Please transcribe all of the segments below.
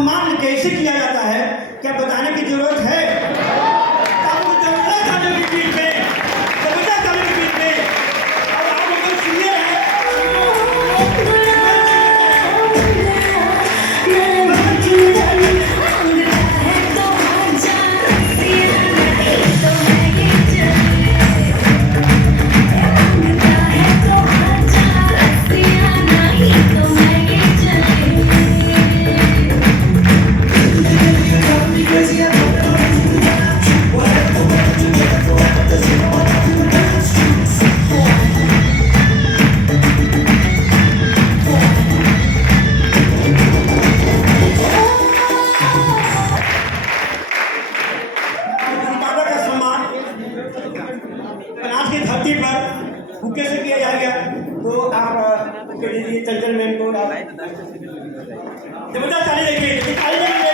सम्मान कैसे किया जाता है क्या बताने की जरूरत है? आपको जबरदस्त तालियों के बीच में, जबरदस्त तालियों के बीच में, और आप लोग सुनिए भूखे से किया जाएगा तो आप चंचल मैम को जबरदस्त ताली देखिए, ताली देखिए।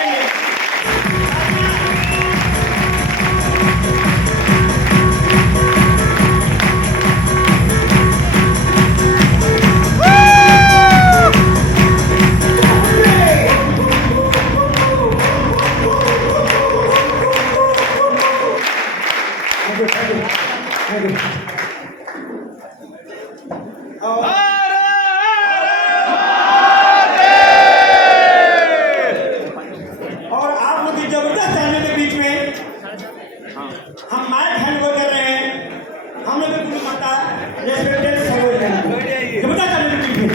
और आप लोग की जबरदस्त तालियों के बीच में हम माइक हैंड ओवर कर रहे हैं। हम लोग की माता रेस्पेक्टेड सरोज जबरदस्त तालियों के बीच में।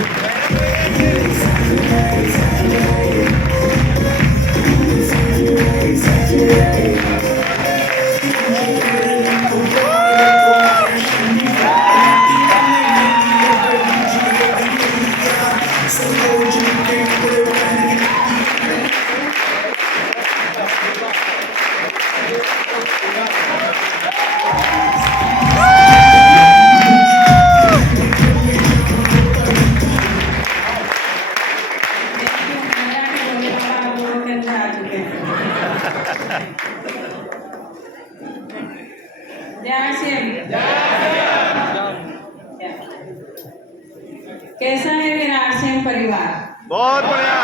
कैसा है मेरा आरसीएम परिवार? बहुत बढ़िया,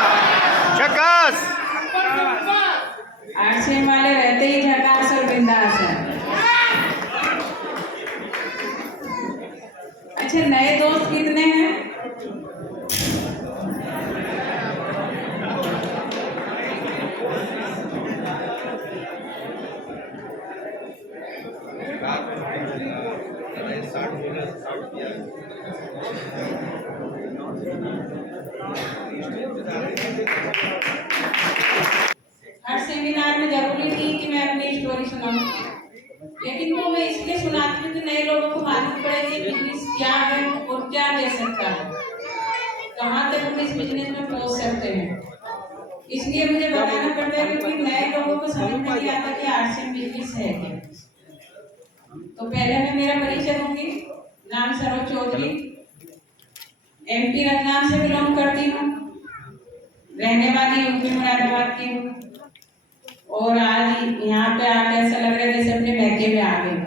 झकास। आरसीएम वाले रहते ही झकास और बिंदास है। अच्छा, नए दोस्त कितने हैं? हर सेमिनार में जरूरी नहीं कि मैं अपनी स्टोरी सुनाऊं, लेकिन वो मैं इसलिए सुनाती हूँ कि नए लोगों को मालूम पड़े कि बिजनेस क्या है और क्या दे सकता है, कहाँ तक हम इस बिजनेस में पहुंच सकते हैं। इसलिए मुझे बताना पड़ता है क्योंकि नए लोगों को समझ नहीं आता कि आरसीएम बिजनेस है क्या। तो पहले मैं मेरा परिचय दूंगी। नाम सरोज चौधरी, एमपी रतलाम से बिलोंग करती हूँ, रहने वाली यूपी मुरादाबाद की हूँ, और आज यहाँ पे आके ऐसा लग रहा है जैसे अपने मैके में आ गई हूँ।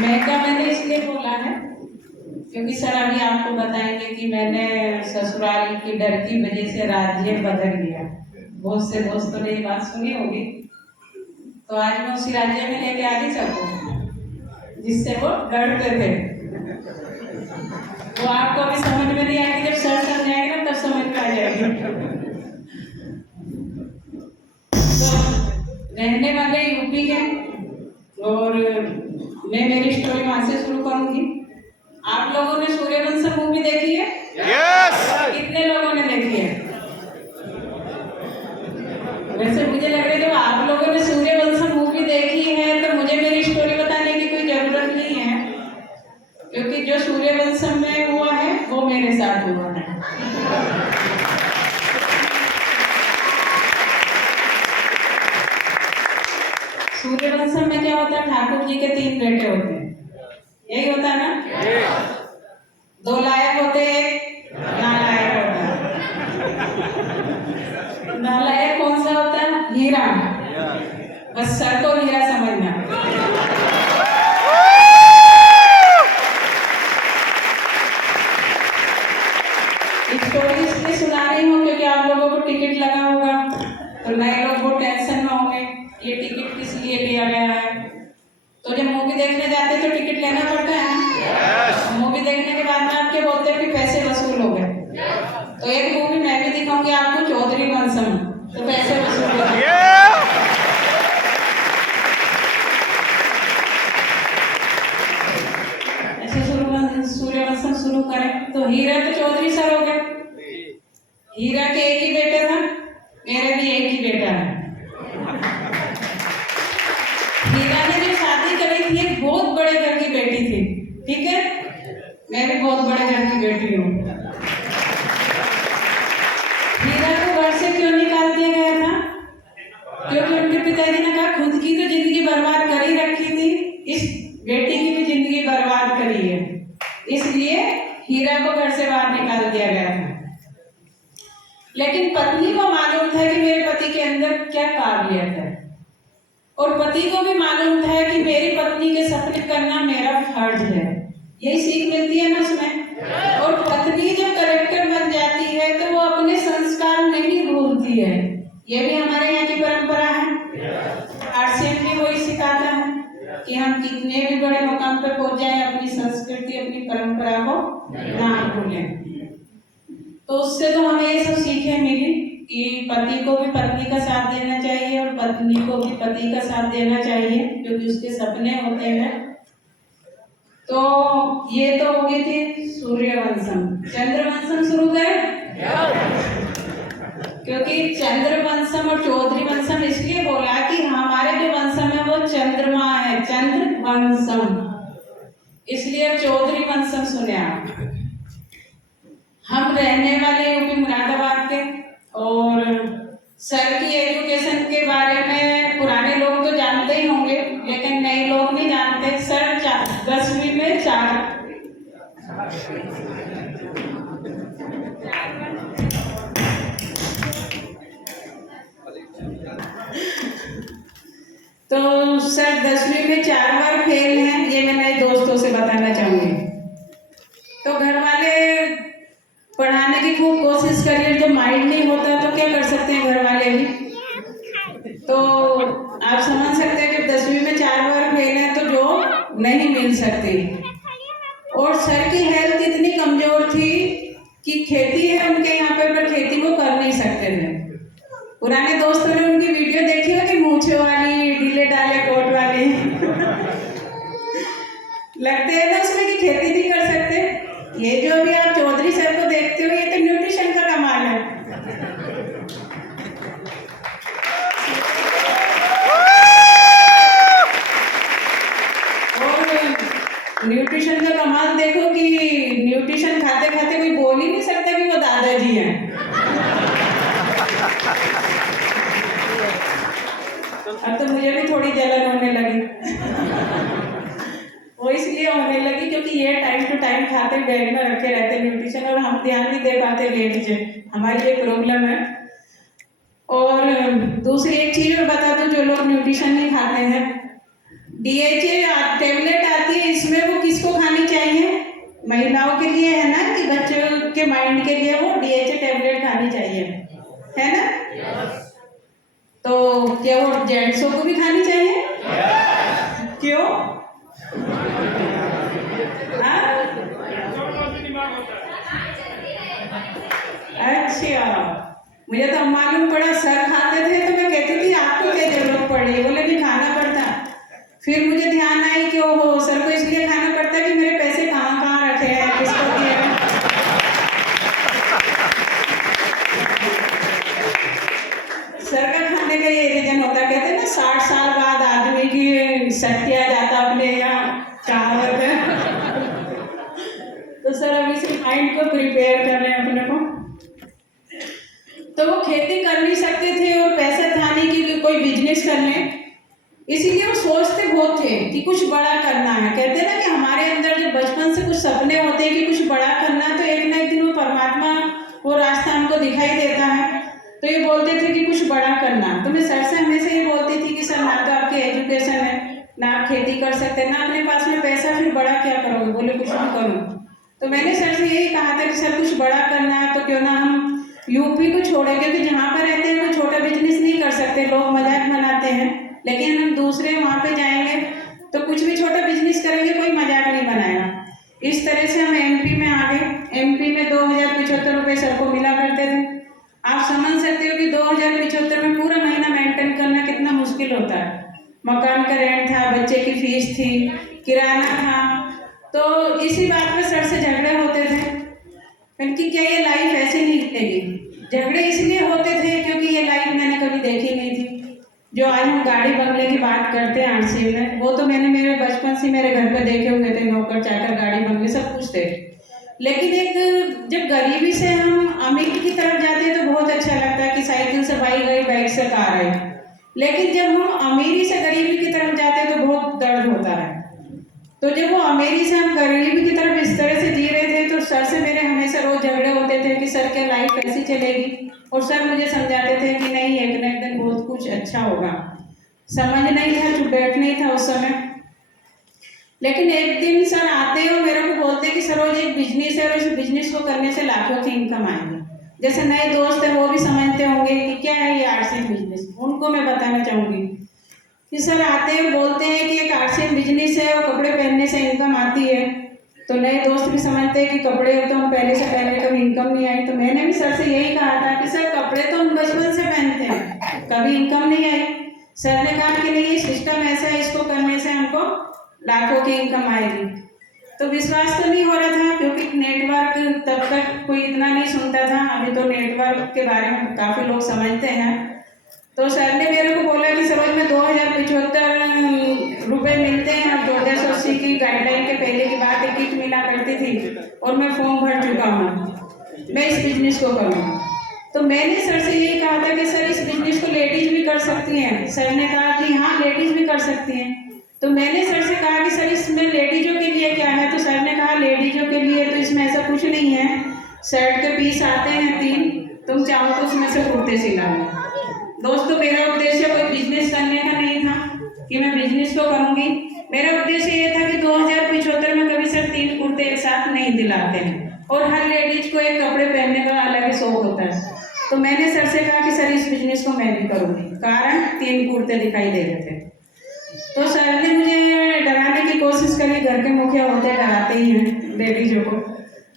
मैका मैंने इसलिए बोला है क्योंकि सर अभी आपको बताएंगे कि मैंने ससुराल की डर की वजह से राज्य बदल लिया। बहुत से दोस्तों ने ये बात सुनी होगी, तो आज मैं उसी राज्य में लेके आ नहीं सकूँ जिससे वो डरते थे। वो आपको अभी समझ में नहीं आएगी, जब सर समझाएगा तब समझ में आ जाएगी। तो रहने वाले यूपी के, और मैं मेरी स्टोरी वहां से शुरू करूंगी। आप लोगों ने सूर्यवंशम मूवी देखी है? यस। कितने लोगों ने देखी है? वैसे मुझे लग रहा है जब आप लोगों ने सूर्यवंशम मूवी देखी है तो मुझे मेरी स्टोरी बताने की कोई जरूरत नहीं है, क्योंकि जो सूर्यवंशम में हुआ है वो मेरे साथ हुआ है। सूर्यवंशम में क्या होता है? ठाकुर जी के 3 बेटे होते हैं, यही होता है ना? 2 लायक होते, एक नालायक होता है। नालायक कौन सा होता है? हीरा। बस सर को हीरा समझना। लोगों को टिकट लगा होगा, तो नए लोग वो टेंशन में होंगे ये टिकट किस लिए लिया गया है। तो जब मूवी देखने जाते तो टिकट लेना पड़ता है। मूवी देखने के बाद में आप क्या बोलते हैं कि पैसे वसूल हो गए। तो एक मूवी मैं भी दिखाऊंगी आपको, चौधरी वंशम, तो पैसे वसूल हो गए। सूर्यवंशम शुरू करें तो हीरा तो चौधरी सर हो गए। हीरा के एक ही बेटा था, मेरे भी एक ही बेटा है। हीरा ने जो शादी करी थी एक बहुत बड़े घर की बेटी थी, ठीक है, मैं भी बहुत बड़े घर की बेटी हूँ। हीरा को घर से क्यों निकाल दिया गया था? क्योंकि उनके पिताजी ने कहा खुद की तो जिंदगी बर्बाद कर ही रखी थी, इस बेटी की भी जिंदगी बर्बाद करी है, इसलिए हीरा को घर से बाहर निकाल दिया गया था। लेकिन पत्नी को मालूम था कि मेरे पति के अंदर क्या काबिलियत है, और पति को भी मालूम था कि मेरी पत्नी के सपने करना मेरा फर्ज है। यही सीख मिलती है ना उसमें। और पत्नी जब करेक्टर बन जाती है तो वो अपने संस्कार नहीं भूलती है। ये भी हमारे यहाँ की परंपरा है। आरसीएम भी वही सिखाता है कि हम कितने भी बड़े मुकाम पर पहुंच जाएं, अपनी संस्कृति अपनी परंपरा को ना भूलें। तो उससे तो हमें ये सब सीखें मिली कि पति को भी पत्नी का साथ देना चाहिए और पत्नी को भी पति का साथ देना चाहिए, क्योंकि उसके सपने होते हैं। तो ये तो हो गई थी सूर्यवंशम। चंद्रवंशम शुरू करें, क्योंकि चंद्रवंशम और चौधरी वंशम इसलिए बोला कि हमारे जो वंशम है वो चंद्रमा है, चंद्रवंशम, इसलिए चौधरी वंशम सुने आप। हम रहने वाले यूपी मुरादाबाद के, और सर की एजुकेशन के बारे में पुराने लोग तो जानते ही होंगे, लेकिन नए लोग नहीं जानते। सर 10वीं में 4 तो सर 10वीं में 4 बार फेल हैं, ये मैं नए दोस्तों से बताना चाहूंगी। तो घर वाले पढ़ाने की खूब कोशिश करिए, जो माइंड नहीं होता तो क्या कर सकते हैं घर वाले भी। तो आप समझ सकते हैं कि 10वीं में 4 बार फेल है तो जॉब नहीं मिल सकती। और सर की हेल्थ इतनी कमजोर थी कि खेती है उनके यहाँ पे, पर खेती वो कर नहीं सकते थे। पुराने दोस्तों ने उनकी वीडियो देखी हो कि मूछे वाली, ढीले डाले कोट वाली लगते हैं ना उसमें कि खेती नहीं कर सकते। ये जो भी आप चौधरी सर को देखते हो ये तो न्यूट्रिशन का कमाल है। और न्यूट्रिशन का कमाल देखो कि न्यूट्रिशन खाते खाते कोई बोल ही नहीं सकता कि वो दादाजी हैं। अब तो मुझे भी थोड़ी जलन होने लगी वो इसलिए होने लगी क्योंकि ये टाइम टू टाइम खाते बैग में रखे रहते न्यूट्रिशन, और हम ध्यान नहीं दे पाते लेट से, हमारी ये प्रॉब्लम है। और दूसरी एक चीज और बता दूं, जो लोग न्यूट्रिशन नहीं खाते हैं, DHA टेबलेट आती है, इसमें वो किसको खानी चाहिए? महिलाओं के लिए है ना, कि बच्चों के माइंड के लिए वो DHA टेबलेट खानी चाहिए, है ना? तो क्या वो जेंट्सों को भी खानी चाहिए? क्यों? अच्छा, मुझे तो मालूम पड़ा सर खाते थे तो मैं कहती थी आपको क्या जरूरत पड़ी, बोले भी खाना पड़ता। फिर मुझे ध्यान आई कि ओहो, सर को इसलिए खाना पड़ता है कि मेरे पैसे कहाँ कहाँ रखे हैं, किसको दिए हैं। सर का खाने का ये रीजन होता, कहते हैं ना 60 साल बाद आदमी की शक्ति आ जाता अपने यहाँ चाहत है तो सर अभी से माइंड को प्रिपेयर कर रहे हैं अपने को। तो वो खेती कर नहीं सकते थे और पैसा था नहीं कि कोई बिजनेस कर लें, इसीलिए वो सोचते बहुत थे कि कुछ बड़ा करना है। कहते हैं ना कि हमारे अंदर जब बचपन से कुछ सपने होते हैं कि कुछ बड़ा करना, तो एक ना एक दिन वो परमात्मा वो रास्ता हमको दिखाई देता है। तो ये बोलते थे कि कुछ बड़ा करना। तो मैं सर से हमेशा ये बोलती थी कि सर ना तो आपकी एजुकेशन है, ना आप खेती कर सकते, ना अपने पास में पैसा, फिर बड़ा क्या करोगे? बोले कुछ भी करूँ। तो मैंने सर से यही कहा था कि सर कुछ बड़ा करना है तो क्यों ना हम यूपी को छोड़े, क्योंकि जहाँ पर रहते हैं वो छोटा बिजनेस नहीं कर सकते, लोग मजाक बनाते हैं। लेकिन हम दूसरे वहाँ पे जाएंगे तो कुछ भी छोटा बिजनेस करेंगे, कोई मजाक नहीं बनाएगा। इस तरह से हम एमपी में आ गए। एमपी में 2075 रुपये सर को मिला करते थे। आप समझ सकते हो कि 2075 में पूरा महीना मेंटेन करना कितना मुश्किल होता है। मकान का रेंट था, बच्चे की फीस थी, किराना था। तो इसी बात पे सर से झगड़े होते थे कि क्या ये लाइफ ऐसे नहीं निकलेगी। झगड़े इसलिए होते थे क्योंकि ये लाइफ मैंने कभी देखी नहीं थी। जो आज हम गाड़ी बंगले की बात करते हैं आरसी में, वो तो मैंने मेरे बचपन से मेरे घर पे देखे हुए थे, नौकर चाकर, गाड़ी बंगले सब कुछ थे। लेकिन एक जब गरीबी से हम अमीरी की तरफ जाते हैं तो बहुत अच्छा लगता है कि साइकिल से बाइक आई, बाइक से कार आई। लेकिन जब हम अमीरी से गरीबी की तरफ जाते हैं तो बहुत दर्द होता है। तो जब वो अमीरी से हम गरीबी की तरफ इस तरह से जी रहे थे तो सर से मेरे हमेशा रोज झगड़े होते थे कि सर क्या लाइफ ऐसी चलेगी। और सर मुझे समझाते थे कि नहीं, एक न एक दिन बहुत कुछ अच्छा होगा। समझ नहीं था, चुप बैठ नहीं था उस समय। लेकिन एक दिन सर आते और मेरे को बोलते कि सरोज एक बिजनेस है और इस बिजनेस को करने से लाखों की इनकम आएगी। जैसे नए दोस्त है वो भी समझते होंगे कि क्या है ये आरसीएम बिजनेस। उनको मैं बताना चाहूंगी कि सर आते हैं बोलते हैं कि एक आरसीएम बिजनेस है और कपड़े पहनने से इनकम आती है। तो नए दोस्त भी समझते हैं कि कपड़े तो हम पहले से पहले कभी इनकम नहीं आई। तो मैंने भी सर से यही कहा था कि सर कपड़े तो हम बचपन से पहनते हैं, कभी इनकम नहीं आई। सर ने कहा कि नहीं, ये सिस्टम ऐसा है, इसको करने से हमको लाखों की इनकम आएगी। तो विश्वास तो नहीं हो रहा था क्योंकि नेटवर्क तब तक कोई इतना नहीं सुनता था। अभी तो नेटवर्क के बारे में काफ़ी लोग समझते हैं। तो सर ने मेरे को बोला कि सरोज में 2075 रुपये मिलते हैं और 1480 की गाइडलाइन के पहले की बात है, किट मिला करती थी और मैं फॉर्म भर चुका हूँ, मैं इस बिजनेस को करूँगा। तो मैंने सर से यही कहा था कि सर इस बिजनेस को लेडीज भी कर सकती हैं। सर ने कहा कि हाँ लेडीज भी कर सकती हैं। तो मैंने सर से कहा कि सर इसमें लेडीजों के लिए क्या है। तो सर ने कहा लेडीजों के लिए तो इसमें ऐसा कुछ नहीं है, शर्ट के पीस आते हैं 3, तुम चाहो तो उसमें से कुर्ते सिला लो। दोस्तों मेरा उद्देश्य कोई बिजनेस करने का नहीं था कि मैं बिजनेस को करूंगी। मेरा उद्देश्य ये था कि 2075 में कभी सर 3 कुर्ते एक साथ नहीं दिलाते हैं और हर लेडीज को एक कपड़े पहनने का अलग ही शौक होता है। तो मैंने सर से कहा कि सर इस बिजनेस को मैं भी करूंगी, कारण 3 कुर्ते दिखाई दे रहे थे। तो सर ने मुझे डराने की कोशिश करी। घर के मुखिया होते डराते ही हैं लेडीजों को,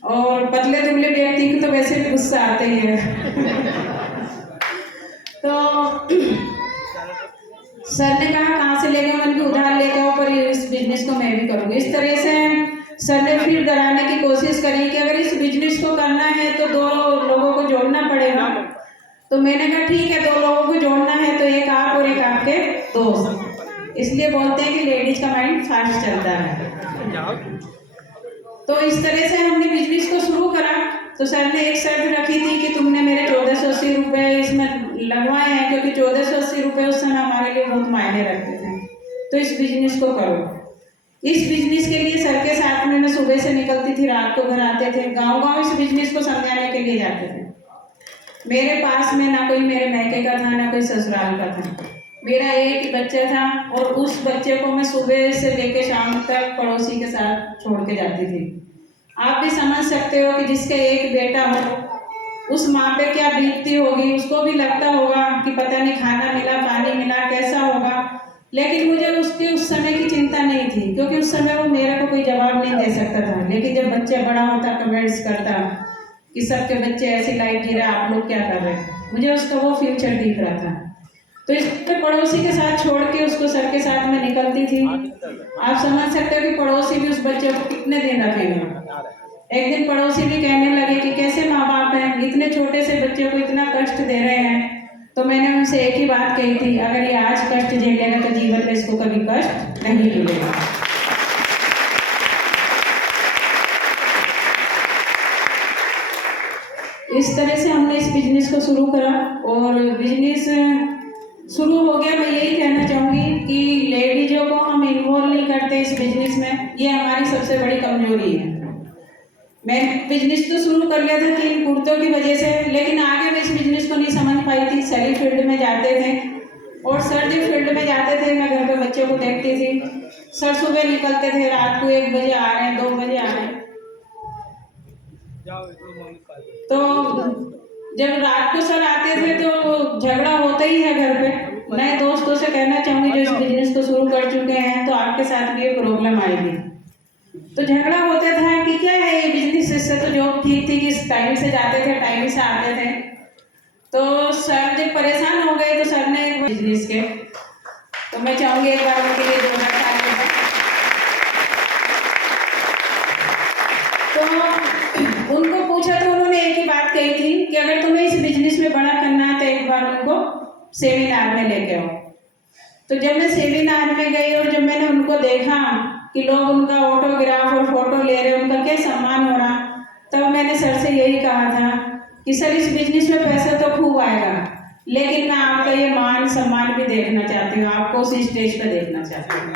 और पतले दुबले व्यक्ति को तो वैसे भी गुस्सा आते ही है। तो सर ने कहा कहाँ से लेके, मैंने उधार लेके आओ पर इस बिजनेस को मैं भी करूँगी। इस तरह से सर ने फिर डराने की कोशिश करी कि अगर इस बिजनेस को करना है तो 2 लोगों को जोड़ना पड़ेगा। तो मैंने कहा ठीक है, 2 लोगों को जोड़ना है तो एक आप और एक आपके दोस्त। इसलिए बोलते हैं कि लेडीज का माइंड फास्ट चलता है। तो इस तरह से हमने बिजनेस को शुरू करा। तो सर ने एक शर्त रखी थी कि तुमने मेरे 1480 रुपये इसमें लगवाए हैं, क्योंकि 1480 रुपये उस समय हमारे लिए बहुत मायने रखते थे। तो इस बिजनेस को करो। इस बिजनेस के लिए सर के साथ में मैं सुबह से निकलती थी, रात को घर आते थे, गांव गांव इस बिजनेस को समझाने के लिए जाते थे। मेरे पास में ना कोई मेरे मैके का था ना कोई ससुराल का था, मेरा एक ही बच्चा था और उस बच्चे को मैं सुबह से लेकर शाम तक पड़ोसी के साथ छोड़ के जाती थी। आप भी समझ सकते हो कि जिसका एक बेटा हो उस माँ पे क्या बीतती होगी। उसको भी लगता होगा कि पता नहीं खाना मिला, पानी मिला, कैसा होगा। लेकिन मुझे उसकी उस समय की चिंता नहीं थी, क्योंकि उस समय वो मेरे को कोई जवाब नहीं दे सकता था। लेकिन जब बच्चा बड़ा होता, कमेंट्स करता कि सबके बच्चे ऐसी लाइफ जी रहे, आप लोग क्या कर रहे हैं, मुझे उसका वो फ्यूचर दिख रहा था। तो इस पर पड़ोसी के साथ छोड़ के उसको सर के साथ में निकलती थी। आप समझ सकते हो कि पड़ोसी भी उस बच्चे को कितने दिन रखेगा। एक दिन पड़ोसी भी कहने लगे कि कैसे माँ बाप हैं, इतने छोटे से बच्चे को इतना कष्ट दे रहे हैं। तो मैंने उनसे एक ही बात कही थी, अगर ये आज कष्ट झेलेगा तो जीवन में इसको कभी कष्ट नहीं मिलेगा। इस तरह से हमने इस बिजनेस को शुरू करा और बिजनेस शुरू हो गया। मैं यही कहना चाहूँगी कि लेडीजों को हम इन्वॉल्व नहीं करते इस बिजनेस में, ये हमारी सबसे बड़ी कमजोरी है। मैं बिजनेस तो शुरू कर लिया था 3 कुर्तों की वजह से, लेकिन आगे मैं इस बिजनेस को नहीं समझ पाई थी। सर फील्ड में जाते थे और सर जब फील्ड में जाते थे मैं घर पे बच्चों को देखती थी। सर सुबह निकलते थे, रात को 1 बजे आ रहे हैं, 2 बजे आ रहे हैं। तो जब रात को सर आते थे तो झगड़ा होता ही है घर पे। नए दोस्तों से कहना चाहूंगी जो इस बिजनेस को शुरू कर चुके हैं तो आपके साथ भी ये प्रॉब्लम आएगी। तो झगड़ा होता था कि क्या है ये बिजनेस, इससे तो जॉब ठीक थी कि टाइम से जाते थे टाइम से आते थे। तो सर जब परेशान हो गए तो सर ने एक बिजनेस के, तो मैं चाहूंगी एक बार उनके लिए जोरदार ताली हो। तो उनको पूछा तो उन्होंने एक ही बात कही थी कि अगर तुम्हें इस बिजनेस में बड़ा करना है तो एक बार उनको सेमिनार में लेके आओ। तो जब मैं सेमिनार में गई और जब मैंने उनको देखा कि लोग उनका ऑटोग्राफ और फोटो ले रहे, उनका क्या सम्मान हो रहा, तब मैंने सर से यही कहा था कि सर इस बिजनेस में पैसा तो खूब आएगा, लेकिन मैं आपका ये मान सम्मान भी देखना चाहती हूँ, आपको उसी स्टेज पे देखना चाहती हूँ।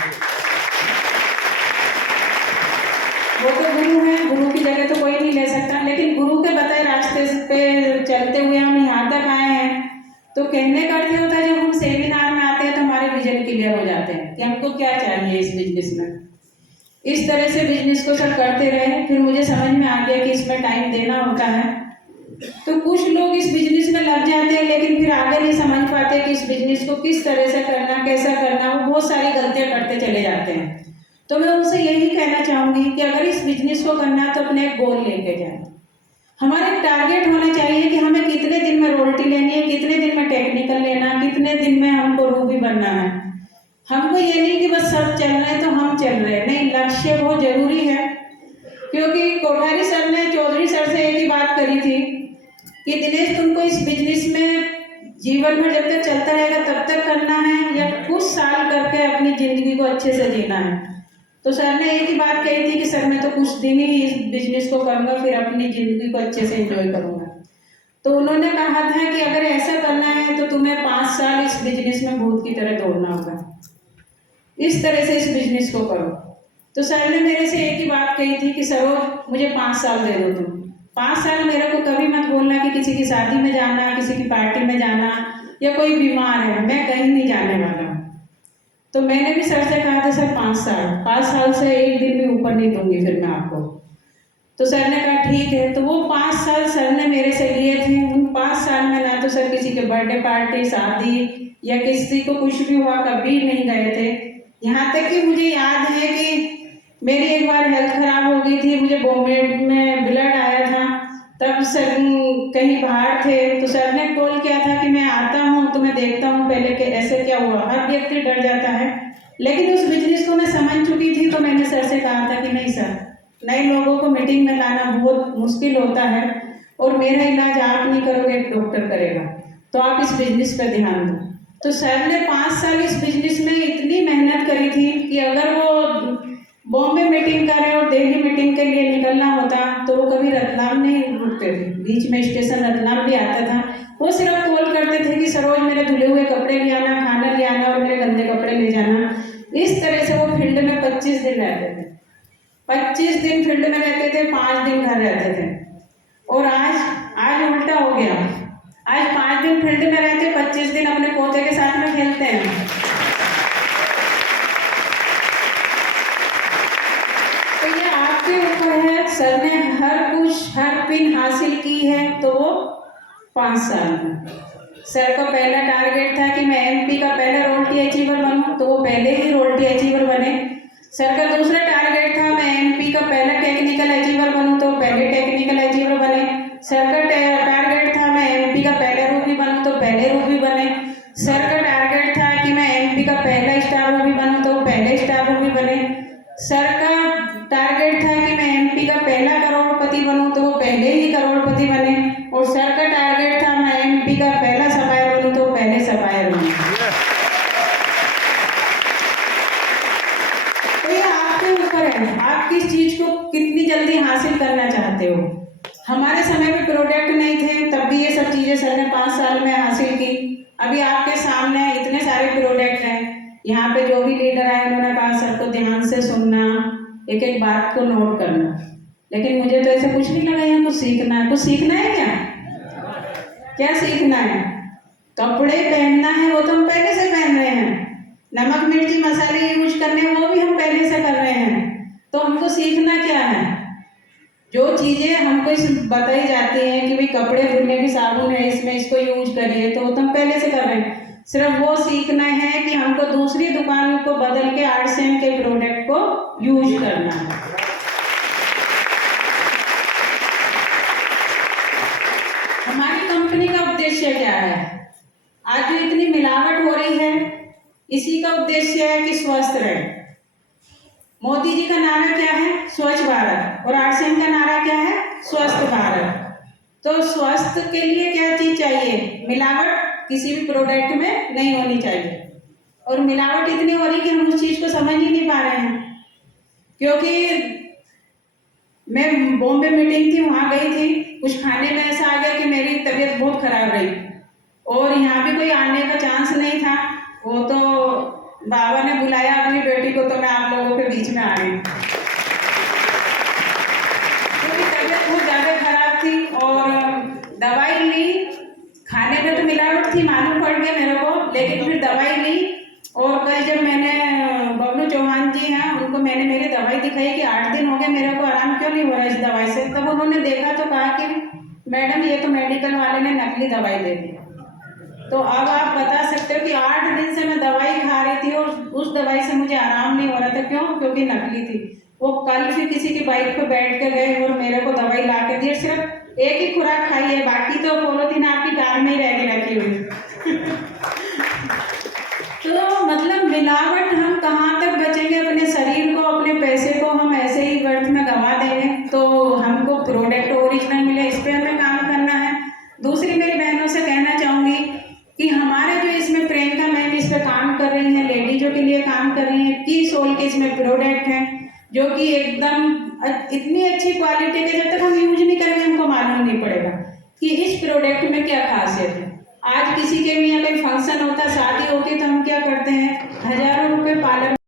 वो तो गुरु है, गुरु की जगह तो कोई नहीं ले सकता, लेकिन गुरु के बताए रास्ते पे चलते हुए हम यहाँ तक आए हैं। तो कहने का अर्थ होता है जब हम सेमिनार में आते हैं तो हमारे विजन क्लियर हो जाते हैं कि हमको क्या चाहिए इस बिजनेस में। इस तरह से बिजनेस को सर करते रहे, फिर मुझे समझ में आ गया कि इसमें टाइम देना होता है। तो कुछ लोग इस बिजनेस में लग जाते हैं लेकिन फिर आगे नहीं समझ पाते कि इस बिजनेस को किस तरह से करना, कैसा करना, वो बहुत सारी गलतियां करते चले जाते हैं। तो मैं उनसे यही कहना चाहूंगी कि अगर इस बिजनेस को करना है तो अपने एक गोल लेके जाए। हमारा एक टारगेट होना चाहिए कि हमें कितने दिन में रोटी लेनी है, कितने दिन में टेक्निकल लेना, कितने दिन में हमको रूबी बनना है। हमको ये नहीं कि बस सब चल रहे हैं तो हम चल रहे हैं, नहीं, लक्ष्य बहुत जरूरी है। क्योंकि कोठारी सर ने चौधरी सर से एक ही बात करी थी कि दिनेश तुमको इस बिजनेस में जीवन में जब तक चलता रहेगा तब तक करना है या कुछ साल करके अपनी जिंदगी को अच्छे से जीना है। तो सर ने एक ही बात कही थी कि सर मैं तो कुछ दिन ही इस बिजनेस को करूंगा, फिर अपनी जिंदगी को अच्छे से एंजॉय करूंगा। तो उन्होंने कहा था कि अगर ऐसा करना है तो तुम्हें 5 साल इस बिजनेस में भूत की तरह दौड़ना होगा, इस तरह से इस बिजनेस को करो। तो सर ने मेरे से एक ही बात कही थी कि सरोज मुझे 5 साल दे दो तुम। 5 साल मेरे को कभी मत बोलना कि किसी की शादी में जाना, किसी की पार्टी में जाना या कोई बीमार है, मैं कहीं नहीं जाने वाला हूँ। तो मैंने भी सर से कहा था सर 5 साल से एक दिन भी ऊपर नहीं दूंगी फिर मैं आपको। तो सर ने कहा ठीक है। तो वो 5 साल सर ने मेरे से लिए थे। उन 5 साल में ना तो सर किसी के बर्थडे पार्टी, शादी या किसी को कुछ भी हुआ कभी नहीं गए थे। यहाँ तक कि मुझे याद है कि मेरी एक बार हेल्थ खराब हो गई थी, मुझे बॉम्बे में ब्लड आया था, तब सर कहीं बाहर थे तो सर ने कॉल किया था कि मैं आता हूँ तो मैं देखता हूँ पहले कि ऐसे क्या हुआ। हर व्यक्ति डर जाता है, लेकिन उस बिजनेस को मैं समझ चुकी थी। तो मैंने सर से कहा था कि नहीं सर, नए लोगों को मीटिंग में लाना बहुत मुश्किल होता है और मेरा इलाज आप नहीं करोगे, एक डॉक्टर करेगा, तो आप इस बिजनेस पर ध्यान दो। तो सर ने 5 साल इस बिजनेस में इतनी मेहनत करी थी कि अगर वो बॉम्बे मीटिंग करे और दिल्ली मीटिंग के लिए निकलना होता तो वो कभी रतलाम नहीं रुकते थे, बीच में स्टेशन रतलाम भी आता था। वो सिर्फ कॉल करते थे कि सरोज मेरे धुले हुए कपड़े ले आना, खाना ले आना और मेरे गंदे कपड़े ले जाना। इस तरह से वो फील्ड में 25 दिन रहते थे। 25 दिन फील्ड में रहते थे, 5 दिन घर रहते थे। और आज उल्टा हो गया, आज 5 दिन फील्ड में रहते, 25 दिन अपने पोते के साथ में खेलते हैं। तो ये आपके ऊपर है। सर ने हर पिन हासिल की है तो वो 5 साल में। सर का पहला टारगेट था कि मैं एमपी का पहला रोल्टी अचीवर बनूं, तो वो पहले ही रोल्टी अचीवर बने। सर का दूसरा टारगेट था मैं एमपी का पहला टेक्निकल अचीवर बनूं, तो पहले टेक्निकल अचीवर बने। सर का टारगेट था मैं एमपी का पहला रूबी बनूं, तो पहले रूबी बने। सर का टारगेट था कि मैं एमपी का पहला स्टार रूबी बनूं, तो पहले स्टार रूबी बने। सर का टारगेट था कि मैं एमपी का पहला करोड़पति बनूं, तो वो पहले ही करोड़पति बने। और सर का टारगेट था मैं एमपी का पहला सफायर बनूं, तो पहले सफायर बने। तो ये आपके ऊपर है, आप किस चीज को कितनी जल्दी हासिल करना चाहते हो। हमारे समय में प्रोडक्ट नहीं थे, तब भी ये सब चीजें सर ने 5 साल में हासिल की। अभी आपके सामने इतने सारे प्रोडक्ट हैं। यहाँ पे जो भी लीडर आए उन्होंने कहा सर को ध्यान से सुनना, एक एक बात को नोट करना। लेकिन मुझे तो ऐसे कुछ नहीं लगा यहाँ कुछ सीखना है। कुछ सीखना है क्या सीखना है? कपड़े पहनना है, वो तो हम पहले से पहन रहे हैं। नमक मिर्ची मसाले यूज करने वो भी हम पहले से कर रहे हैं। तो हमको सीखना क्या है? जो चीज़ें हमको बताई जाती हैं कि भाई कपड़े धुलने की साबुन है, इसमें इसको यूज करिए, तो वो तो हम पहले से कर रहे हैं। सिर्फ वो सीखना है कि हमको दूसरी दुकान को बदल के आरसीएम के प्रोडक्ट को यूज करना है। हमारी कंपनी का उद्देश्य क्या है? आज जो इतनी मिलावट हो रही है, इसी का उद्देश्य है कि स्वस्थ रहे। मोदी जी का नारा क्या है? स्वच्छ भारत। और आरसीएम का नारा क्या है? स्वस्थ भारत। तो स्वस्थ के लिए क्या चीज चाहिए? मिलावट किसी भी प्रोडक्ट में नहीं होनी चाहिए। और मिलावट इतनी हो रही कि हम उस चीज को समझ ही नहीं पा रहे हैं। क्योंकि मैं बॉम्बे मीटिंग थी, वहां गई थी, कुछ खाने में ऐसा आ गया कि मेरी तबीयत बहुत खराब रही और यहाँ भी कोई आने का चांस नहीं था। वो तो बाबा ने बुलाया अपनी बेटी को, तो मैं आप लोगों के बीच में आ रही हूँ। मेरी तबीयत बहुत ज़्यादा खराब थी और दवाई ली, खाने में तो मिलावट थी, मालूम पड़ गया मेरे को, लेकिन फिर दवाई ली। और कल जब मैंने बबलू चौहान जी हैं, उनको मैंने मेरी दवाई दिखाई कि 8 दिन हो गए, मेरे को आराम क्यों नहीं हो रहा इस दवाई से, तब उन्होंने देखा तो कहा कि मैडम ये तो मेडिकल वाले ने नकली दवाई दे दी। तो अब आप बता सकते हो कि 8 दिन से मैं दवाई खा रही थी और उस दवाई से मुझे आराम नहीं हो रहा था। क्यों? क्योंकि नकली थी। वो कल फिर किसी की बाइक पर बैठ के गए और मेरे को दवाई ला के दी। सिर्फ एक ही खुराक खाई है, बाकी तो पॉलीथीन आपकी कार में ही रह के रखी हुई। तो मतलब मिलावट, हम कहाँ तक बचेंगे? अपने शरीर को, अपने पैसे को हम ऐसे ही व्यर्थ में गंवा देंगे। तो हमको प्रोडक्ट ओरिजिनल मिले, इस पर हमें काम करना है। दूसरी मेरी बहनों से कहना चाहूँगी कि हमारे जो इसमें प्रियंका मैम इस पर काम कर रही हैं, लेडीजों के लिए काम कर रही हैं, की सोल के इसमें प्रोडक्ट हैं जो कि एकदम इतनी अच्छी क्वालिटी के, जब तक हम यूज नहीं करेंगे हमको मालूम नहीं पड़ेगा कि इस प्रोडक्ट में क्या खासियत है। आज किसी के भी यहाँ कोई फंक्शन होता, शादी